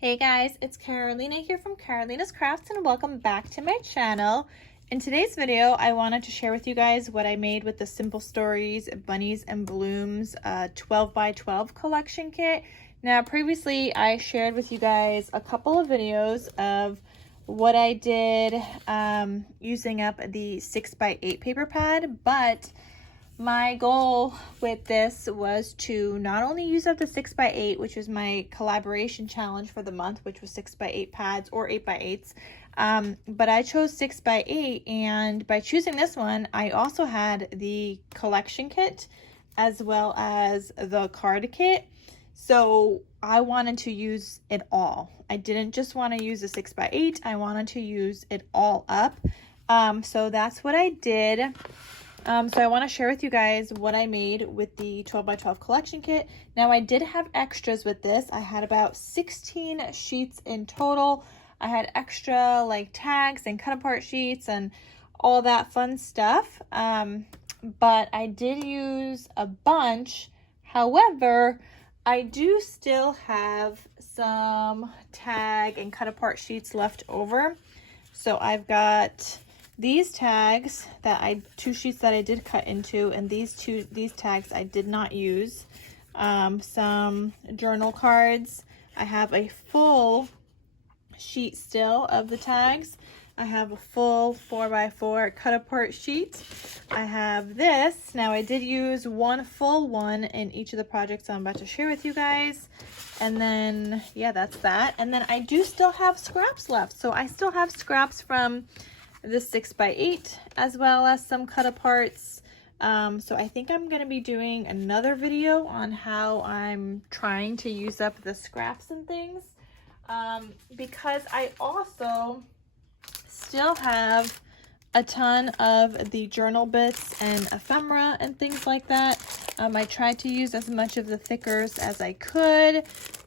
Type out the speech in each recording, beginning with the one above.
Hey guys, it's Carolina here from KarolinasKrafts and welcome back to my channel. In today's video, I wanted to share with you guys what I made with the Simple Stories Bunnies and Blooms 12 by 12 collection kit. Now previously I shared with you guys a couple of videos of what I did using up the 6 by 8 paper pad, but my goal with this was to not only use up the 6 by 8, which was my collaboration challenge for the month, which was 6 by 8 pads or 8 by 8s, but I chose 6 by 8, and by choosing this one, I also had the collection kit as well as the card kit. So I wanted to use it all. I didn't just want to use the 6 by 8, I wanted to use it all up. So that's what I did. So I want to share with you guys what I made with the 12 by 12 collection kit. Now I did have extras with this. I had about 16 sheets in total. I had extra like tags and cut apart sheets and all that fun stuff. But I did use a bunch. However, I do still have some tag and cut apart sheets left over. So I've got these tags that two sheets that I did cut into, and these tags I did not use. Some journal cards. I have a full sheet still of the tags. I have a full 4x4 cut apart sheet. I have this. Now I did use one full one in each of the projects I'm about to share with you guys. And then, yeah, that's that. And then I do still have scraps left. So I still have scraps from the 6 by 8 as well as some cut aparts. So I think I'm going to be doing another video on how I'm trying to use up the scraps and things, because I also still have a ton of the journal bits and ephemera and things like that. I tried to use as much of the thickers as I could,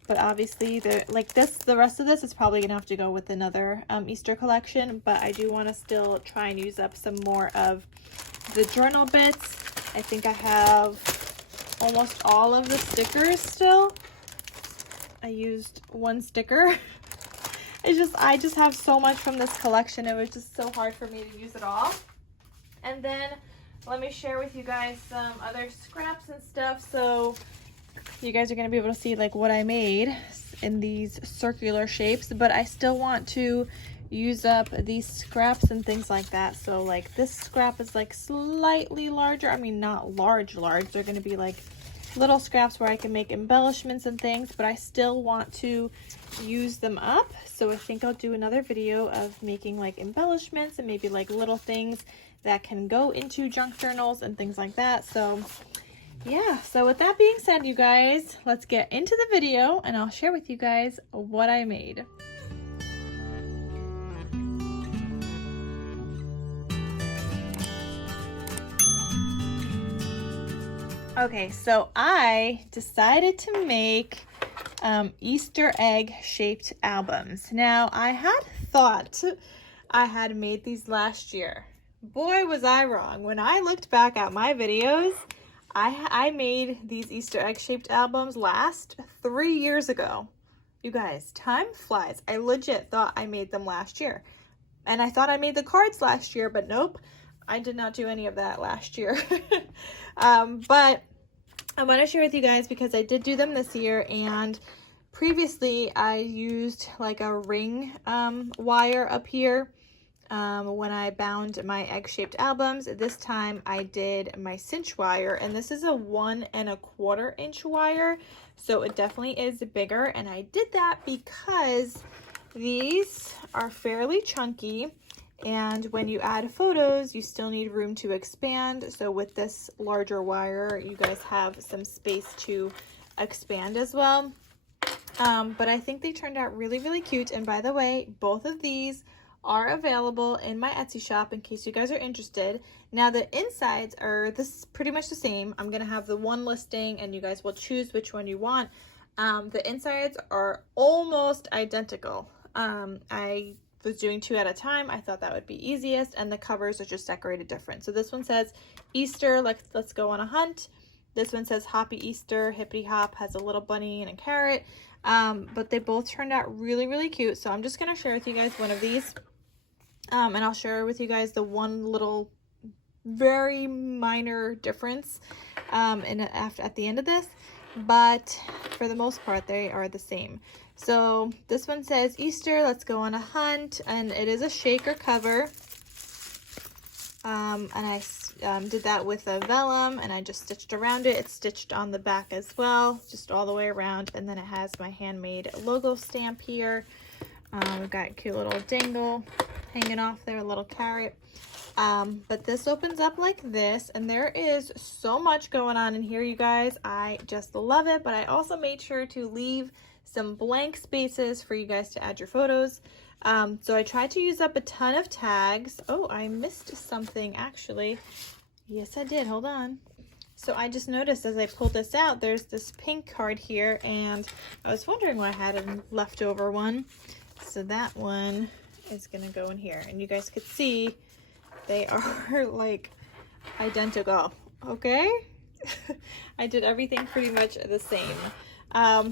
but obviously the rest of this is probably gonna have to go with another Easter collection, but I do want to still try and use up some more of the journal bits. I think I have almost all of the stickers still. I used one sticker. I just have so much from this collection. It was just so hard for me to use it all. And then let me share with you guys some other scraps and stuff. So you guys are going to be able to see like what I made in these circular shapes, but I still want to use up these scraps and things like that. So like this scrap is like slightly larger. I mean, not large. They're going to be like little scraps where I can make embellishments and things, but I still want to use them up. So I think I'll do another video of making like embellishments and maybe like little things that can go into junk journals and things like that. So yeah, so with that being said, you guys, let's get into the video and I'll share with you guys what I made. Okay, so I decided to make Easter egg shaped albums. Now I had thought I had made these last year. Boy, was I wrong. When I looked back at my videos, I made these Easter egg shaped albums last 3 years ago. You guys, time flies. I legit thought I made them last year. And I thought I made the cards last year, but nope, I did not do any of that last year. But I want to share with you guys because I did do them this year, and previously I used like a ring wire up here when I bound my egg-shaped albums. This time I did my cinch wire, and this is a 1 1/4 inch wire, so it definitely is bigger. And I did that because these are fairly chunky, and when you add photos you still need room to expand. So with this larger wire you guys have some space to expand as well. But I think they turned out really, really cute. And by the way, both of these are available in my Etsy shop in case you guys are interested. Now the insides are pretty much the same. I'm gonna have the one listing and you guys will choose which one you want. The insides are almost identical. I was doing 2 at a time. I thought that would be easiest, and the covers are just decorated different. So this one says Easter, let's go on a hunt. This one says Happy Easter, Hippity Hop, has a little bunny and a carrot. But they both turned out really, really cute. So I'm just going to share with you guys one of these. And I'll share with you guys the one little very minor difference at the end of this. But for the most part, they are the same. So this one says Easter, let's go on a hunt. And it is a shaker cover. And I did that with a vellum, and I just stitched around it. It's stitched on the back as well, just all the way around. And then it has my handmade logo stamp here. We've got a cute little dangle hanging off there, a little carrot. But this opens up like this, and there is so much going on in here, you guys. I just love it, but I also made sure to leave some blank spaces for you guys to add your photos. So I tried to use up a ton of tags. Oh, I missed something actually. Yes, I did. Hold on. So I just noticed as I pulled this out, there's this pink card here, and I was wondering why I had a leftover one. So that one is going to go in here, and you guys could see they are like identical. Okay. I did everything pretty much the same.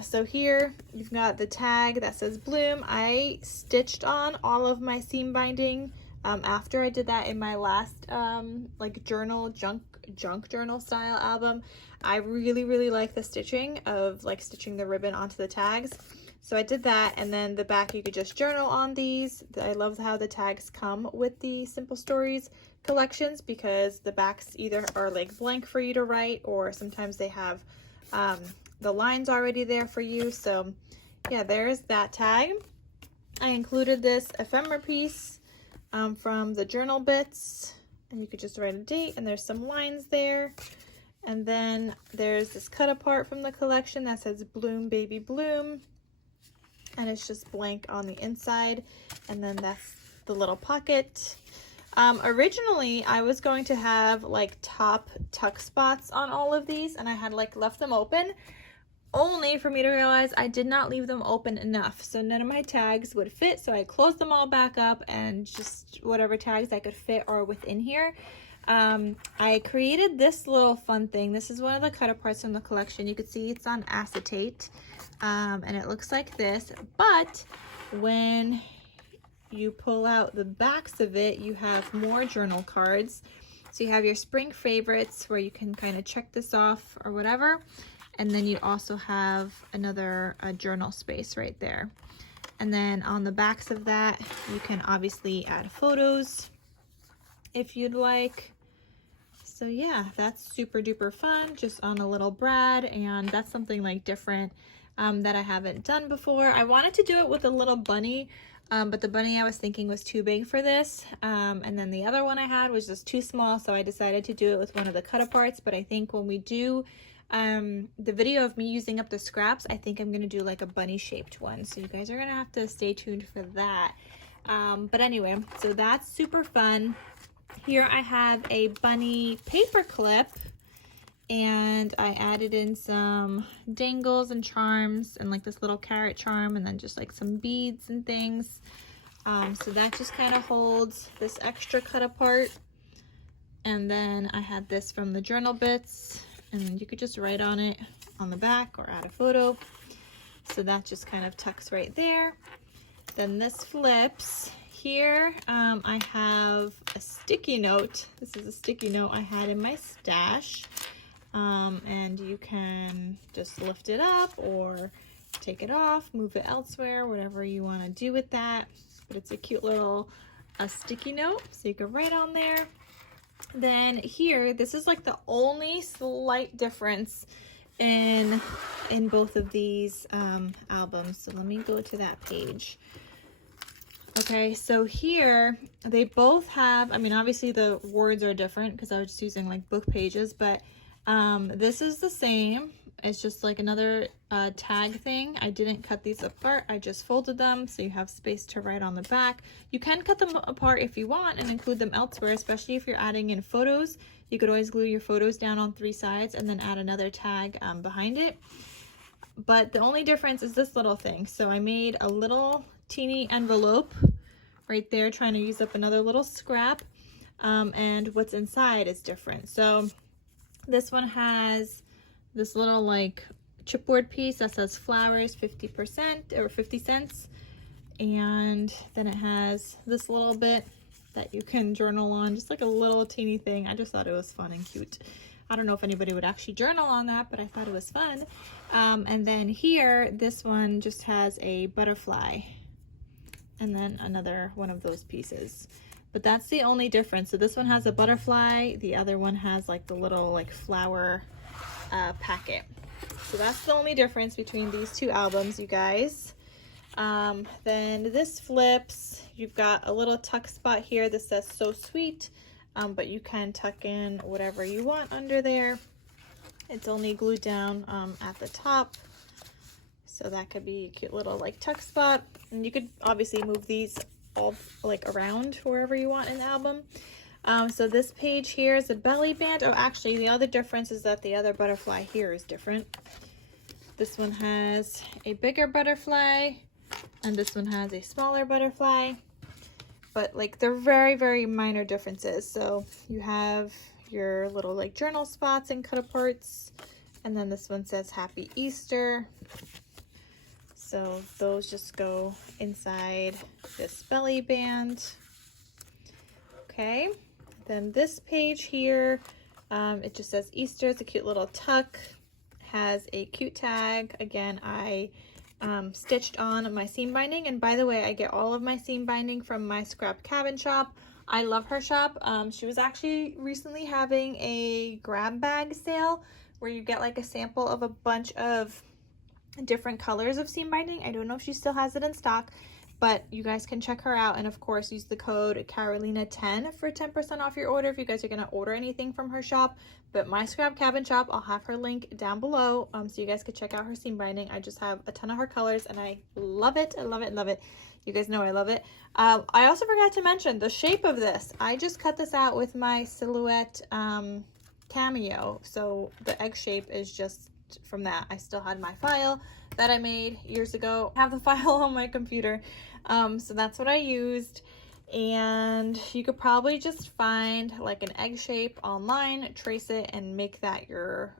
So here you've got the tag that says Bloom. I stitched on all of my seam binding after I did that in my last like journal, junk journal style album. I really like the stitching of like stitching the ribbon onto the tags. So I did that, and then the back you could just journal on these. I love how the tags come with the Simple Stories collections, because the backs either are like blank for you to write, or sometimes they have the lines already there for you. So yeah, there's that tag. I included this ephemera piece from the journal bits, and you could just write a date, and there's some lines there. And then there's this cut apart from the collection that says Bloom Baby Bloom, and it's just blank on the inside. And then that's the little pocket. Originally I was going to have like top tuck spots on all of these, and I had like left them open, only for me to realize I did not leave them open enough, so none of my tags would fit. So I closed them all back up, and just whatever tags I could fit are within here. I created this little fun thing. This is one of the cut aparts from the collection. You can see it's on acetate, and it looks like this, but when you pull out the backs of it, you have more journal cards. So you have your spring favorites where you can kind of check this off or whatever. And then you also have another journal space right there. And then on the backs of that, you can obviously add photos if you'd like. So yeah, that's super duper fun, just on a little brad, and that's something like different that I haven't done before. I wanted to do it with a little bunny, but the bunny I was thinking was too big for this. And then the other one I had was just too small, so I decided to do it with one of the cut aparts. But I think when we do the video of me using up the scraps, I think I'm gonna do like a bunny shaped one, so you guys are gonna have to stay tuned for that. But anyway, so that's super fun. Here I have a bunny paper clip, and I added in some dangles and charms, and like this little carrot charm, and then just like some beads and things. So that just kind of holds this extra cut apart. And then I had this from the journal bits, and you could just write on it on the back or add a photo. So that just kind of tucks right there. Then this flips. Here I have a sticky note. This is a sticky note I had in my stash. And you can just lift it up or take it off, move it elsewhere, whatever you want to do with that. But it's a cute little sticky note, so you can write on there. Then here, this is like the only slight difference in both of these albums. So let me go to that page. Okay, so here they both have, I mean, obviously the words are different because I was just using like book pages, but this is the same. It's just like another tag thing. I didn't cut these apart. I just folded them so you have space to write on the back. You can cut them apart if you want and include them elsewhere, especially if you're adding in photos. You could always glue your photos down on 3 sides and then add another tag behind it. But the only difference is this little thing. So I made a little teeny envelope right there, trying to use up another little scrap, and what's inside is different. So this one has this little like chipboard piece that says flowers 50% or 50 cents. And then it has this little bit that you can journal on, just like a little teeny thing. I just thought it was fun and cute. I don't know if anybody would actually journal on that, but I thought it was fun. And then here, this one just has a butterfly and then another one of those pieces. But that's the only difference. So this one has a butterfly, the other one has like the little like flower packet. So that's the only difference between these two albums, you guys. Then this flips. You've got a little tuck spot here that says "So Sweet," but you can tuck in whatever you want under there. It's only glued down at the top, so that could be a cute little like tuck spot. And you could obviously move these all like around wherever you want in the album. So this page here is a belly band. Oh, actually, the other difference is that the other butterfly here is different. This one has a bigger butterfly, and this one has a smaller butterfly, but like they're very, very minor differences. So you have your little like journal spots and cut aparts, and then this one says Happy Easter. So those just go inside this belly band. Okay, then this page here, it just says Easter. It's a cute little tuck, has a cute tag. Again, I stitched on my seam binding, and by the way, I get all of my seam binding from my scrap cabin shop. I love her shop. She was actually recently having a grab bag sale where you get like a sample of a bunch of different colors of seam binding. I don't know if she still has it in stock, but you guys can check her out, and of course use the code Carolina10 for 10% off your order if you guys are going to order anything from her shop. But my scrap cabin shop, I'll have her link down below, so you guys could check out her seam binding. I just have a ton of her colors and I love it. I love it, love it. You guys know I love it. I also forgot to mention the shape of this. I just cut this out with my Silhouette Cameo, so the egg shape is just from that. I still had my file that I made years ago. I have the file on my computer, so that's what I used. And you could probably just find like an egg shape online, trace it, and make that your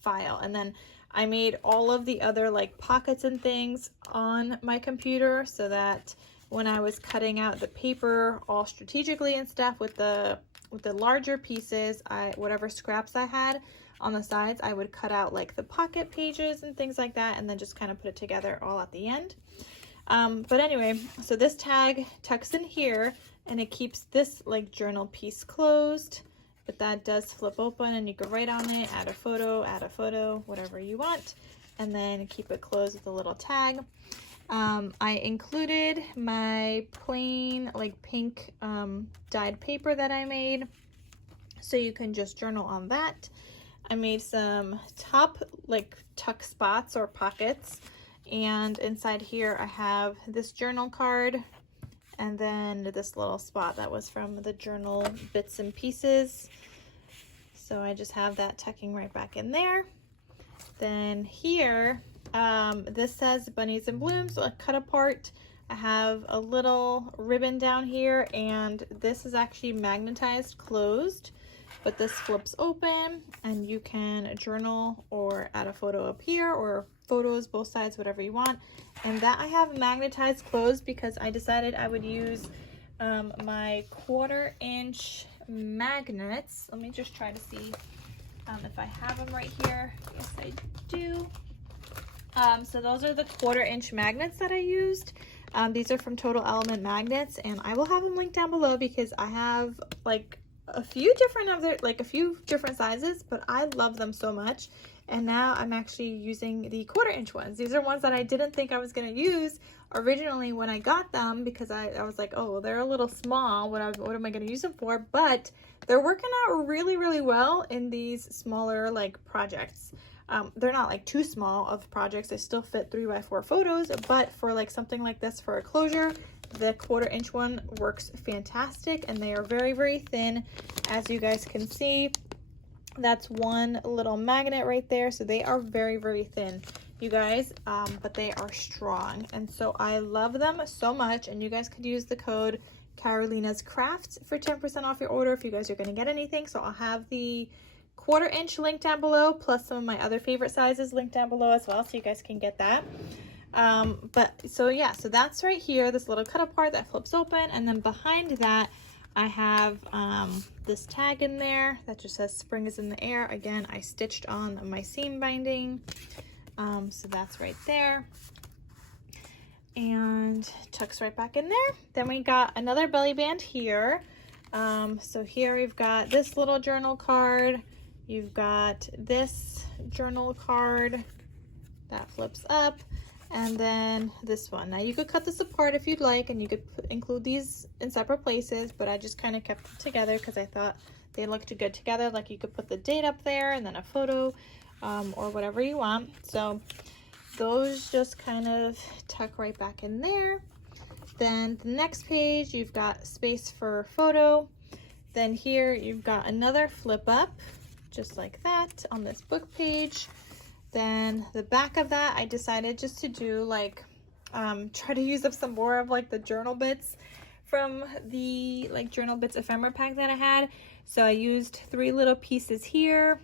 file. And then I made all of the other like pockets and things on my computer so that when I was cutting out the paper all strategically and stuff with the larger pieces, whatever scraps I had on the sides, I would cut out like the pocket pages and things like that, and then just kind of put it together all at the end. But anyway, so this tag tucks in here and it keeps this like journal piece closed, but that does flip open and you can write on it, add a photo, whatever you want, and then keep it closed with a little tag. I included my plain like pink dyed paper that I made, so you can just journal on that. I made some top like tuck spots or pockets, and inside here I have this journal card and then this little spot that was from the journal bits and pieces. So I just have that tucking right back in there. Then here, this says Bunnies and Blooms, a cut apart. I have a little ribbon down here, and this is actually magnetized closed, but this flips open and you can journal or add a photo up here, or photos both sides, whatever you want. And that I have magnetized closed because I decided I would use my 1/4" magnets. Let me just try to see if I have them right here. Yes, I do. So those are the 1/4" magnets that I used. These are from Total Element Magnets, and I will have them linked down below because I have like a few different sizes, but I love them so much. And now I'm actually using the 1/4" ones. These are ones that I didn't think I was going to use originally when I got them, because I was like, oh, they're a little small. What am I going to use them for? But they're working out really, really well in these smaller like projects. They're not like too small of projects. They still fit 3x4 photos, but for like something like this for a closure, the 1/4" one works fantastic, and they are very, very thin, as you guys can see. That's one little magnet right there, so they are very, very thin, you guys, but they are strong, and so I love them so much. And you guys could use the code KarolinasKrafts for 10% off your order if you guys are going to get anything. So I'll have the 1/4 inch link down below, plus some of my other favorite sizes linked down below as well, so you guys can get that. So yeah, so that's right here, this little cut apart that flips open, and then behind that I have this tag in there that just says spring is in the air. Again, I stitched on my seam binding, so that's right there, and tucks right back in there. Then we got another belly band here. So here we've got this little journal card, you've got this journal card that flips up, and then this one. Now you could cut this apart if you'd like, and you could include these in separate places, but I just kind of kept them together because I thought they looked good together. Like you could put the date up there and then a photo, or whatever you want. So those just kind of tuck right back in there. Then the next page, you've got space for photo. Then here you've got another flip up, just like that on this book page. Then the back of that, I decided just to do like, try to use up some more of like the journal bits from the like journal bits ephemera pack that I had. So I used 3 little pieces here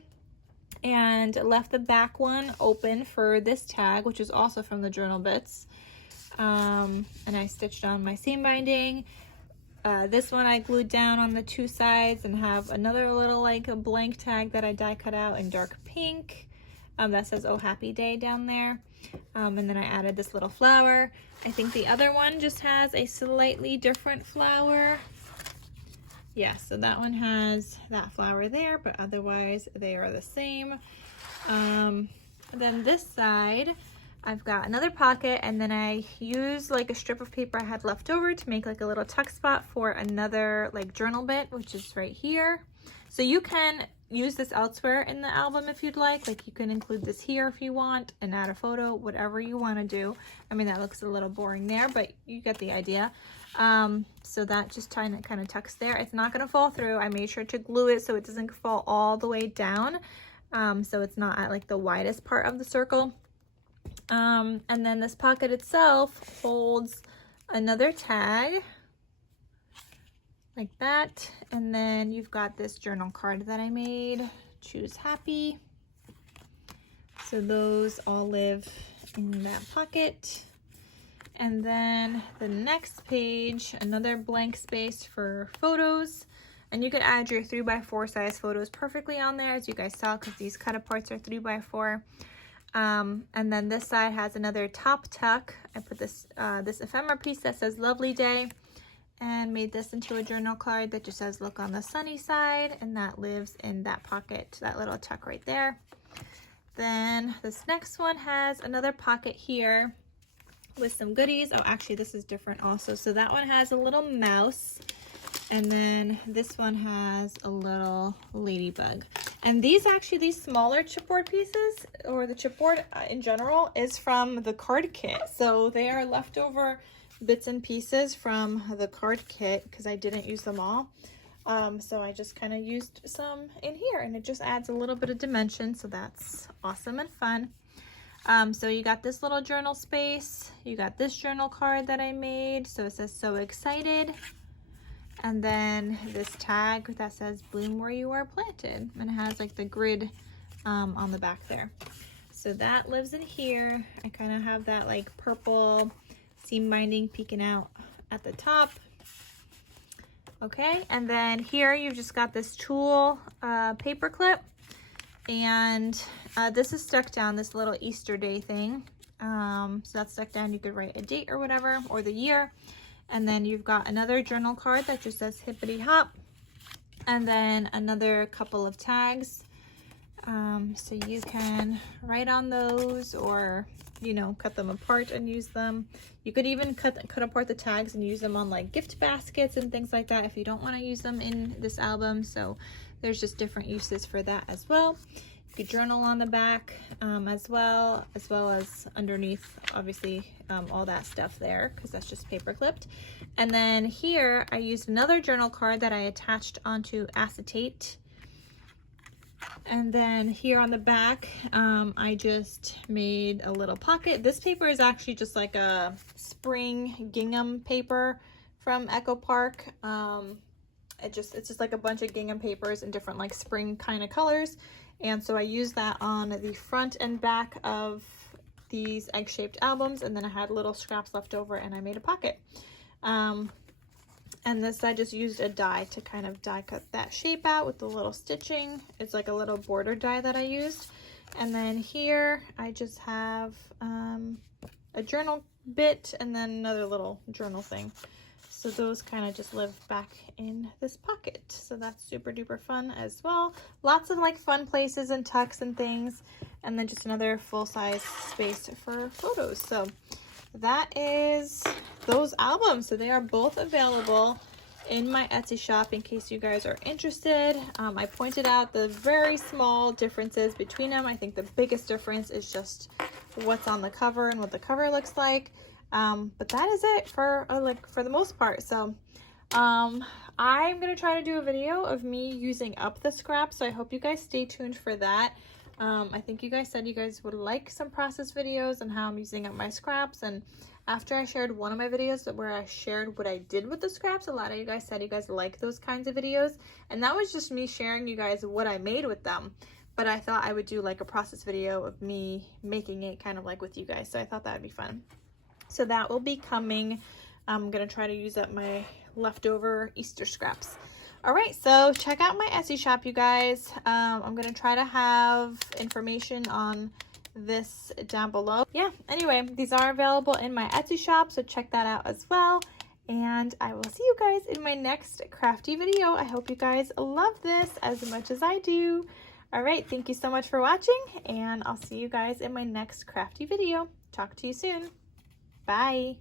and left the back one open for this tag, which is also from the journal bits. And I stitched on my seam binding. This one I glued down on the 2 sides and have another little like a blank tag that I die cut out in dark pink. That says "Oh Happy Day" down there. And then I added this little flower. I think the other one just has a slightly different flower. Yeah, so that one has that flower there, but otherwise they are the same. Then this side, I've got another pocket, and then I used like a strip of paper I had left over to make like a little tuck spot for another like journal bit, which is right here. So you can use this elsewhere in the album if you'd like you can include this here if you want and add a photo, whatever you want to do. I mean, that looks a little boring there, but you get the idea. So that just kind of tucks there. It's not going to fall through. I made sure to glue it so it doesn't fall all the way down, so it's not at like the widest part of the circle. And then this pocket itself holds another tag like that, and then you've got this journal card that I made, Choose Happy. So those all live in that pocket. And then the next page, another blank space for photos, and you could add your 3x4 size photos perfectly on there, as you guys saw, because these cut aparts are 3x4. And then this side has another top tuck. I put this this ephemera piece that says Lovely Day, and made this into a journal card that just says look on the sunny side, and that lives in that pocket, that little tuck right there. Then this next one has another pocket here with some goodies. Oh, actually this is different also. So that one has a little mouse, and then this one has a little ladybug. And these smaller chipboard pieces, or the chipboard in general, is from the card kit. So they are leftover bits and pieces from the card kit because I didn't use them all. So I just kind of used some in here, and it just adds a little bit of dimension, so that's awesome and fun. So you got this little journal space, you got this journal card that I made, so it says So Excited, and then this tag that says Bloom Where You Are Planted, and it has like the grid on the back there. So that lives in here. I kind of have that like purple seam binding peeking out at the top. Okay, and then here you've just got this tulle paper clip, and this is stuck down, this little Easter Day thing. So that's stuck down. You could write a date or whatever, or the year. And then you've got another journal card that just says Hippity Hop, and then another couple of tags. So you can write on those, or cut them apart and use them. You could even cut apart the tags and use them on like gift baskets and things like that if you don't want to use them in this album. So there's just different uses for that as well. You could journal on the back as well as underneath, obviously, all that stuff there, because that's just paper clipped. And then here I used another journal card that I attached onto acetate. And then here on the back, I just made a little pocket. This paper is actually just like a spring gingham paper from Echo Park. It's just like a bunch of gingham papers in different like spring kind of colors. And so I used that on the front and back of these egg-shaped albums, and then I had little scraps left over and I made a pocket. And this, I just used a die to kind of die cut that shape out with the little stitching. It's like a little border die that I used. And then here I just have a journal bit and then another little journal thing. So those kind of just live back in this pocket. So that's super duper fun as well. Lots of like fun places and tucks and things. And then just another full-size space for photos. So that is those albums. So they are both available in my Etsy shop in case you guys are interested. I pointed out the very small differences between them. I think the biggest difference is just what's on the cover and what the cover looks like. But that is it for the most part. So I'm gonna try to do a video of me using up the scraps, so I hope you guys stay tuned for that. I think you guys said you guys would like some process videos and how I'm using up my scraps, and after I shared one of my videos where I shared what I did with the scraps, a lot of you guys said you guys like those kinds of videos, and that was just me sharing you guys what I made with them. But I thought I would do like a process video of me making it kind of like with you guys, so I thought that would be fun. So that will be coming. I'm gonna try to use up my leftover Easter scraps. All right, so check out my Etsy shop, you guys. I'm gonna try to have information on this down below. Yeah, anyway, these are available in my Etsy shop, so check that out as well. And I will see you guys in my next crafty video. I hope you guys love this as much as I do. All right, thank you so much for watching, and I'll see you guys in my next crafty video. Talk to you soon. Bye.